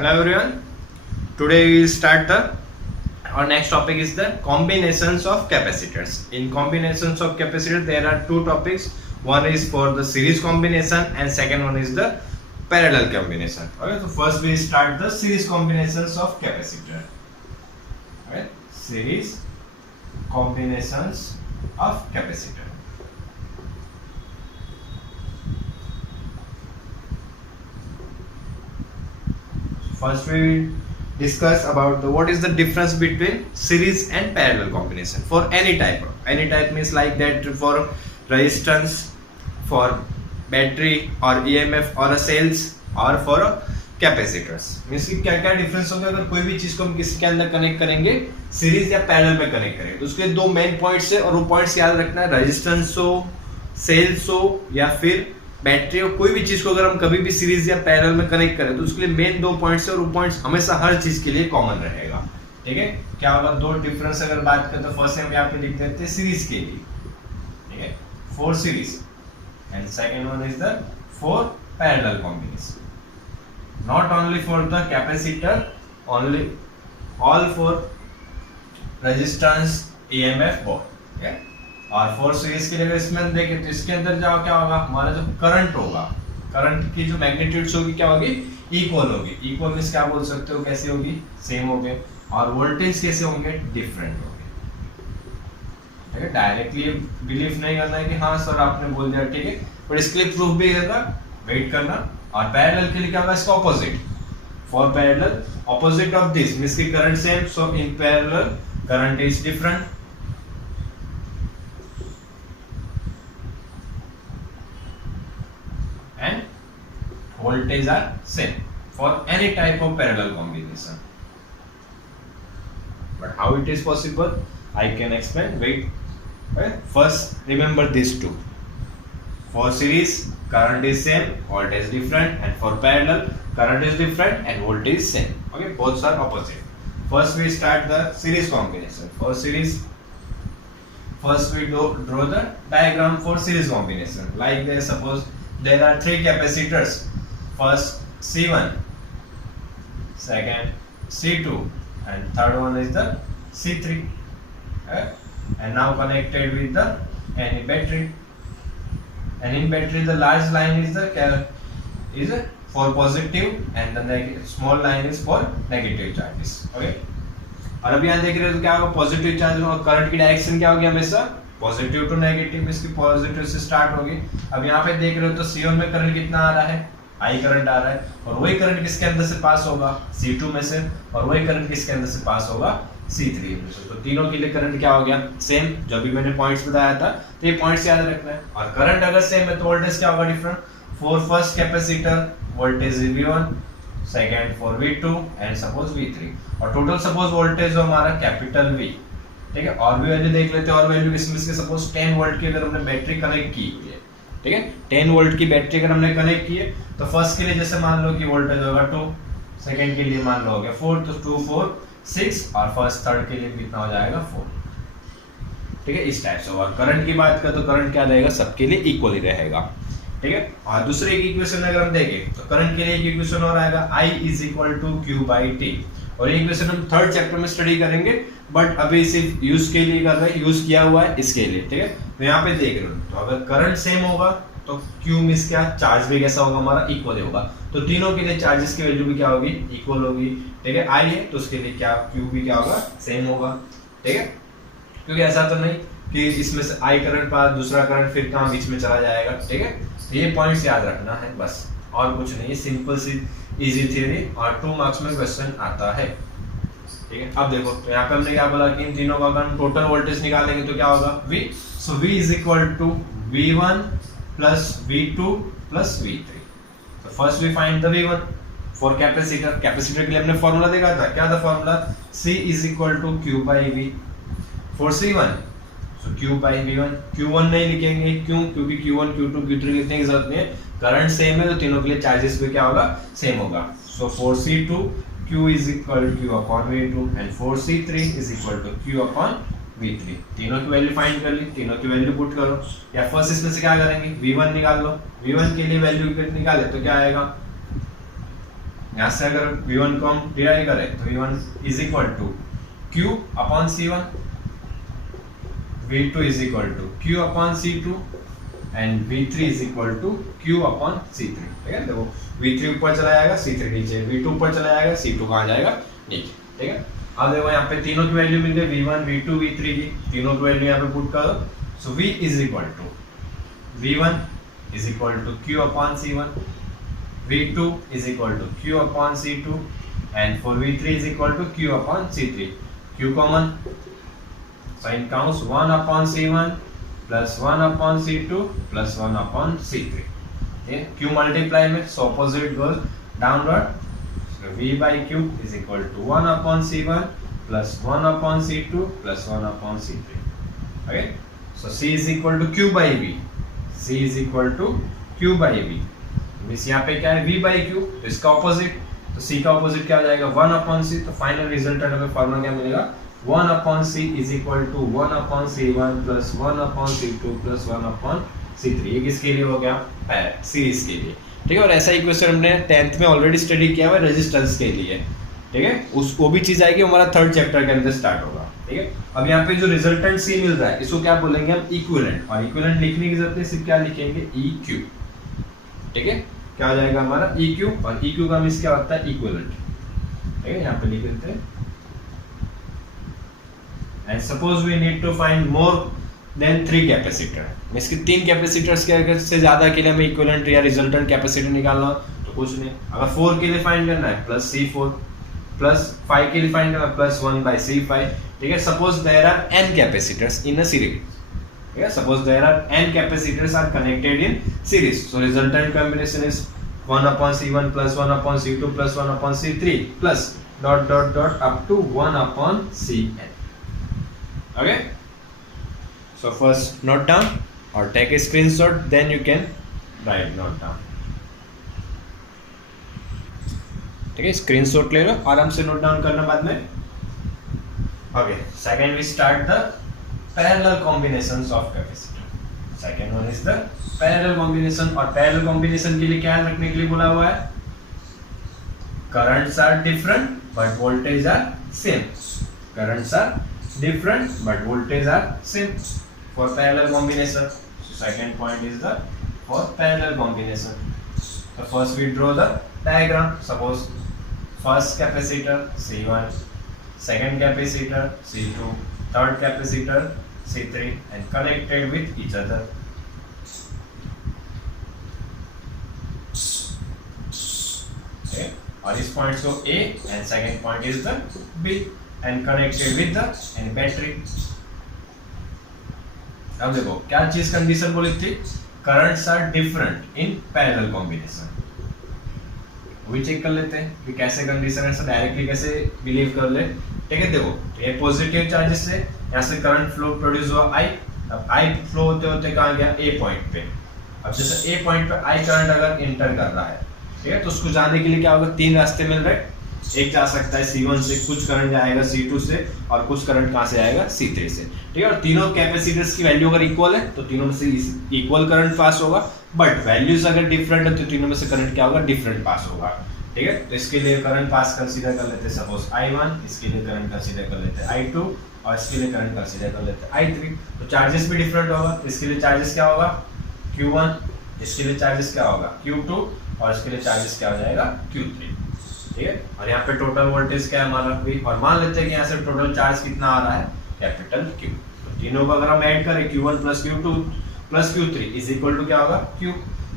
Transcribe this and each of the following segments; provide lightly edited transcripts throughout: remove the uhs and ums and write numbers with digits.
Hello everyone. Today we will start our next topic is the combinations of capacitors. In combinations of capacitors there are two topics. One is for the series combination and second one is the parallel combination. Okay, so first we start the series combinations of capacitor. Okay, series combinations of capacitor. First we will discuss about what is the difference between series and parallel combination for any type. Any type means like that for resistance, for battery or EMF or a cells or for a capacitors. Means कि क्या क्या difference होगा अगर कोई भी चीज को हम किसी के अंदर कनेक्ट करेंगे सीरीज या पैरेलल में कनेक्ट करेंगे तो उसके दो मेन पॉइंट्स है और वो पॉइंट्स याद रखना है, रेजिस्टेंस हो, सेल्स हो या फिर बैटरी हो, कोई भी चीज को अगर हम कभी भी सीरीज या पैरेलल में कनेक्ट करें तो उसके लिए मेन दो पॉइंट्स है और वो पॉइंट्स हमेशा हर चीज के लिए कॉमन रहेगा. ठीक है, क्या होगा दो डिफरेंस अगर बात करें तो फर्स्ट हम यहाँ पे लिख देते हैं सीरीज के लिए. ठीक है, for series and second one is the for parallel combination. Not only for the capacitor, only all for resistance, EMF both. ठीक है, और फोर सीरीज के लिए इसमें देखें तो इसके अंदर जाओ क्या होगा, हमारा जो करंट होगा, करंट की जो मैग्नीट्यूड्स होगी क्या होगी, इक्वल होगी. इक्वल मींस क्या बोल सकते हो, कैसे होगी, सेम होंगे. और वोल्टेज कैसे होंगे, डिफरेंट होंगे. ठीक है, डायरेक्टली बिलीव नहीं करना है कि हाँ सर आपने बोल दिया, ठीक है, पर इसके लिए प्रूफ भी करना, वेट करना. और पैरेलल के लिए क्या होगा, इसका opposite. For parallel opposite of this means की current same, so in parallel current is different. Voltage are same for any type of parallel combination. But how it is possible, I can explain. Wait. Okay. First, remember these two. For series, current is same, voltage different, and for parallel, current is different and voltage is same. Okay, both are opposite. First, we start the series combination. For series, first we draw the diagram for series combination. Like this, suppose there are three capacitors. First C1, second C2 and third one is the C3. Okay? And now connected with the any battery, and in battery the large line is the for positive and the small line is for negative charges. Okay? और अभी यहाँ देख रहे हो तो क्या होगा, positive charge और करंट की डायरेक्शन क्या होगी, हमेशा पॉजिटिव टू नेगेटिव. इसकी पॉजिटिव से स्टार्ट होगी. अब यहाँ पे देख रहे हो तो C1 में करंट कितना आ रहा है, आई करंट आ रहा है, और वही करंट किसके अंदर से पास होगा, C2 में से, और वही करंट किसके अंदर से पास होगा, C3 में से. तो तीनों के लिए करंट क्या हो गया, सेम. जो भी मैंने पॉइंट्स बताया था तो ये पॉइंट्स याद रखना है. और करंट अगर सेम है तो वोल्टेज क्या होगा, different. For first capacitor voltage V1, second for V2 and suppose V3. और टोटल सपोज वोल्टेज हो हमारा कैपिटल V. ठीक है, और भी वैल्यू देख लेते हैं. और वैल्यू इसमें से सपोज 10 वोल्ट की अगर हमने बैटरी कनेक्ट की हुई है, ठीक है, 10 वोल्ट की बैटरी अगर हमने कनेक्ट की है तो फर्स्ट के लिए जैसे मान लो कि वोल्टेज होगा 2, सेकंड के लिए मान लो हो गया 4, तो 2 4 6, और फर्स्ट थर्ड के लिए कितना हो जाएगा 4. ठीक है, इस टाइप से. और करंट की बात करें तो करंट क्या रहेगा, सबके लिए इक्वल ही रहेगा. ठीक है, और दूसरे एक इक्वेशन अगर हम देखें तो करंट के लिए एक इक्वेशन और आएगा, I is equal to Q by T. और ये इक्वेशन हम थर्ड चैप्टर में स्टडी करेंगे, बट अभी सिर्फ यूज के लिए कर रहे हैं, यूज किया हुआ है इसके लिए. ठीक है, तो यहाँ पे देख रहे हो तो अगर करंट सेम होगा तो Q मींस क्या, चार्ज भी कैसा होगा, हमारा इक्वल होगा. तो तीनों के लिए चार्जेस की वैल्यू भी क्या होगी, इक्वल होगी. ठीक है, I है तो उसके लिए क्या Q भी क्या होगा, सेम होगा. ठीक है, क्योंकि ऐसा तो नहीं कि इसमें से I करंट पास दूसरा करंट फिर कहाँ बीच में चला जाएगा. ठीक है, ये पॉइंट्स याद रखना है बस, और कुछ नहीं. सिंपल सी इजी थ्योरी और 2 मार्क्स में क्वेश्चन आता है. ठीक है, अब देखो तो यहाँ पे हमने क्या बोला कि इन तीनों का अगर हम टोटल वोल्टेज निकालेंगे तो क्या होगा, V. So V is equal to V1 plus V2 plus V3. तो first we find the V1 for capacitor. Capacitor के लिए हमने फॉर्मूला देखा था, क्या था formula, C is equal to Q by V. For C1 so Q by V1. Q1 नहीं लिखेंगे, क्यों, क्योंकि Q1 Q2 Q3 लिखने की जरूरत नहीं है. करंट सेम है तो तीनों के लिए चार्जेस भी क्या होगा, सेम होगा. So for C2 Q is equal to Q upon V2 and for C3 is equal to Q upon V3. तीनों की वैल्यू फाइंड कर ली, तीनों की वैल्यू पुट करो. या फर्स्ट इसमें से क्या करेंगे, V1 निकाल लो. V1 के लिए वैल्यू निकाले तो क्या आएगा, यहाँ से अगर V1 को हम डिराइव करें तो V1 is equal to Q upon C1, V2 is equal to Q upon C2 and V3 is equal to Q upon C3। ठीक है, देखो V3 ऊपर चला जाएगा, C3 नीचे, V2 ऊपर चला जाएगा, C2 कहाँ जाएगा, नीचे। ठीक है, अब देखो यहाँ पे तीनों की वैल्यू मिल गई, V1 V2 V3 की, तीनों की वैल्यू यहाँ पे पुट कर दो। So V is equal to V1 is equal to Q upon C1, V2 is equal to Q upon C2 and for V3 is equal to Q upon C3. Q common, so it counts 1 upon C1 plus 1 upon C2 plus 1 upon C3. Okay, Q multiply में, so opposite goes downward. So V by Q is equal to 1 upon C1 plus 1 upon C2 plus 1 upon C3. Okay, so C is equal to Q by V. C is equal to Q by V. इस यहाँ पे क्या है V by Q, तो इसका opposite, तो C का opposite क्या हो जाएगा 1 अपॉन C। तो फाइनल रिजल्टेंट हमें फॉर्मूला क्या मिलेगा 1 upon C is equal to 1 upon C1 plus 1 upon C2 plus 1 upon C3। ये किसके लिए हो गया, सीरीज के लिए। ठीक है, और ऐसा इक्वेशन हमने 10th में ऑलरेडी स्टडी किया हुआ है रेजिस्टेंस के लिए। ठीक है, उस वो भी चीज आएगी, हमारा थर्ड चैप्टर के अंदर स्टार्ट होगा। ठीक है, अब यहाँ पे जो रिजल्टेंट C मिल रहा है इसको क्या बोलेंगे हम इक्विवेलेंट, और इक्विवेलेंट लिखने की जरूरत है, सिर्फ क्या लिखेंगे EQ। ठीक है, क्या हो जाएगा हमारा EQ, और EQ का मींस क्या होता है इक्विवेलेंट। ठीक है, यहाँ पे लिख देते हैं। And suppose we need to find more than 3 capacitor, means कि 3 कैपेसिटर्स के से ज्यादा के लिए हमें इक्विवेलेंट या रिजल्टेंट कैपेसिटी निकालना हो तो कुछ नहीं, अगर 4 के लिए फाइंड करना है प्लस C4, प्लस 5 के लिए फाइंड करना है प्लस 1 by C5। ठीक है, suppose there are n capacitors in a series. Yeah, suppose there are n capacitors are connected in series. So resultant combination is 1 upon C1 plus 1 upon C2 plus 1 upon C3 plus dot dot dot up to 1 upon Cn. Okay? So first note down or take a screenshot, then you can write note down. ठीक है, screenshot ले लो, आराम से note down करना बाद में। Okay, second we start the parallel combinations of capacitor. Second one is the parallel combination, और parallel combination के लिए क्या रखने के लिए बोला हुआ है, currents are different but voltage are same. Currents are different but voltage are same for parallel combination. So second point is the for parallel combination. So first we draw the diagram. Suppose first capacitor C1, second capacitor C2, third capacitor C3 and connected with each other. Okay, और इस point को A and second point is the B and connected with the and battery. अब देखो क्या चीज condition बोली थी, currents are different in parallel combination। वही चेक कर लेते हैं कि कैसे कंडीशन है, डायरेक्टली कैसे बिलीव कर ले। ठीक है, देखो ये पॉजिटिव चार्जेस से यहाँ से करंट फ्लो प्रोड्यूस हुआ I, अब I फ्लो होते होते कहाँ गया A पॉइंट पे। अब जैसे A पॉइंट पे I करंट अगर इंटर कर रहा है, ठीक है, तो उसको जाने के लिए क्या होगा, 3 रास्ते मिल रहे हैं। एक जा सकता है C1 से, कुछ करंट जाएगा C2 से, और कुछ करंट कहाँ से आएगा C3 से। ठीक है, और तीनों कैपेसिटर्स की वैल्यू अगर इक्वल है तो तीनों में से इक्वल करंट पास होगा, बट वैल्यूज अगर डिफरेंट है तो तीनों में से करंट क्या होगा, डिफरेंट पास होगा। ठीक है, तो इसके लिए करंट पास कंसीडर कर लेते हैं सपोज I1, इसके लिए करंट कंसीडर कर लेते हैं I2, और इसके लिए करंट कंसीडर कर लेते हैं I3। तो चार्जेस भी डिफरेंट होगा, तो इसके लिए चार्जेस क्या होगा Q1, इसके लिए चार्जेस क्या होगा Q2, और इसके लिए चार्जेस क्या हो जाएगा Q3। ठीक है, और यहाँ पे टोटल वोल्टेज क्या है हमारा V, और मान लेते हैं कि यहाँ से टोटल चार्ज कितना आ रहा है कैपिटल Q। तो तीनों को अगर हम ऐड करें Q1 plus Q2 plus Q3 is equal to क्या होगा Q।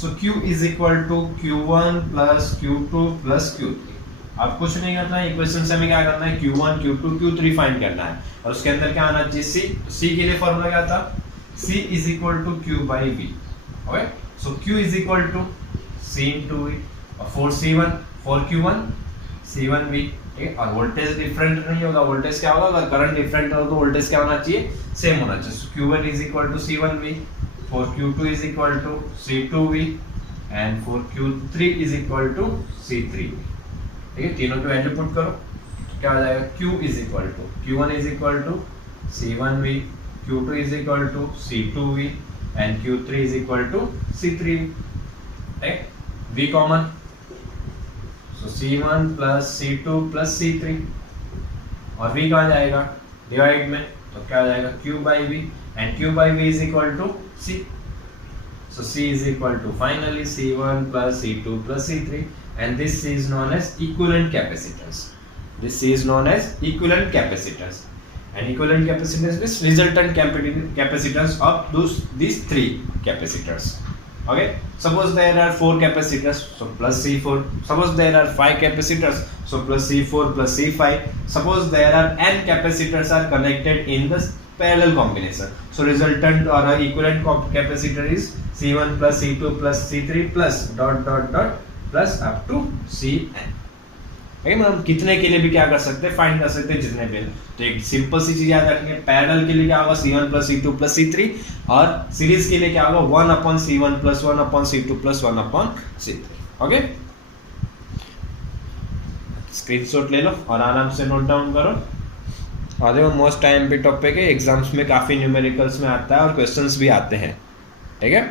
So Q is equal to Q1 plus Q2 plus Q3। अब कुछ नहीं करना है, इक्वेशन से हमें क्या करना है, Q1 Q2 Q3 फाइंड करना है, और उसके अंदर क्या आना चाहिए C। तो C के लिए फॉर्मूला क्या था, C is equal to Q by V। Okay, so Q is equal to C into V, और 4C1 4Q1 C1V। ठीक है, और वोल्टेज डिफरेंट नहीं होगा, वोल्टेज क्या होगा, अगर करंट डिफरेंट हो तो वोल्टेज क्या होना चाहिए, सेम होना चाहिए। So Q1 is equal to C1V, 4Q2 is equal to C2V and 4Q3 is equal to C3V। ठीक है, तीनों की वैल्यू पुट करो तो क्या हो जाएगा, Q is equal to Q1 is equal to C1V, Q2 is equal to C2V and Q3 is equal to C3V। ठीक, V कॉमन, सो सो C1 plus C2 plus C3 और V कहाँ जाएगा डिवाइड में, तो क्या हो जाएगा Q by V and Q by V is equal to C. So C is equal to finally C1 plus C2 plus C3 and this C is known as equivalent capacitors. This C is known as equivalent capacitors and equivalent capacitors is resultant capacitors of these three capacitors. Okay, suppose there are 4 capacitors, so plus C4. Suppose there are 5 capacitors, so plus C4 plus C5. Suppose there are n capacitors are connected in the parallel combination, so resultant or equivalent capacitor is C1 plus C2 plus C3 plus dot dot dot plus up to Cn. हम कितने के लिए भी क्या कर सकते हैं, find कर सकते हैं जितने भी. तो एक सिंपल सी चीज याद रखेंगे, पैरेलल के लिए क्या होगा C1 plus C2 plus C3 और सीरीज के लिए क्या होगा 1 upon C1 plus 1 upon C2 plus 1 upon C3. Okay, screenshot ले लो और आराम से नोट डाउन करो. और देखो मोस्ट टाइम पे टॉपिक है, एग्जाम्स में काफ़ी न्यूमेरिकल्स में आता है और क्वेश्चंस भी आते हैं. ठीक है,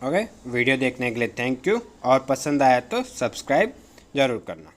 ओके. वीडियो देखने के लिए थैंक यू और पसंद आया तो सब्सक्राइब ज़रूर करना.